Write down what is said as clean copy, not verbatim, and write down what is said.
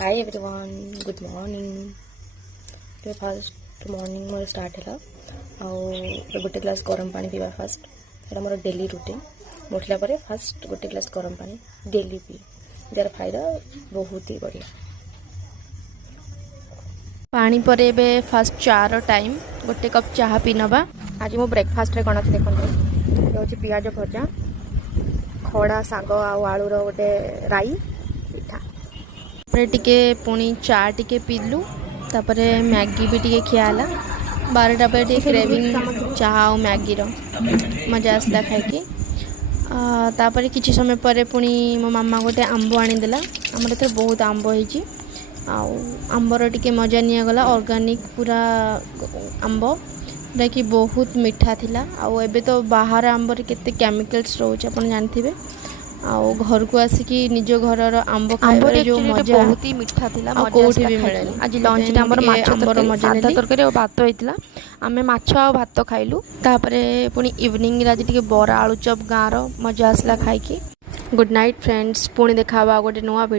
Hi everyone good morning तो fast morning मोर start है गोटे ग्लास गरम पानी पीवा फास्ट है मोर डेली रूटीन उठला पर फास्ट गोटे ग्लास गरम पानी डेली पी यार फायदा बहुत ही बढ़िया। पानी पर एबे फास्ट चार टाइम गोटे कप चाह पी नबा। आज मो ब्रेकफास्ट रे कौन अच्छे देखते ये हूँ पियाज भजा खड़ा साग आलूर गोटे राई पिठा टिके पुणी चा टिके पीलु तापरे मैगी भी टिके खियाला 12टा पे टिके क्रेविंग चाह और मैगी रो मजा आसला खाई तापरे किछि समय पर पुणी मो मामा गोटे आंब आनीदेला आमर एथर बहुत आंब होइछि आंबर टिके मजा निया गला ऑर्गेनिक पूरा आंब जोटा कि बहुत मीठा थिला आउ एबे तो बाहर आंबर केते केमिकल्स रोच अपन जानथिबे आउ घर को आसिकी निज घरर आंब खाइबार जो मजा बहुत ही मीठा थिला मजा कोठी भी मिलेनी। आज लंच रे हमर माछ आंबर मजा सादा तरकारी और भात होइतला आमे माछ आ भात खाइलु तापरे पुणी इवनिंग रे आज टिके बरा आलू चप गाँर मजा आसला खाई की। गुड नाइट फ्रेंड्स पुणी देखाबा गोटे नुआ वीडियो।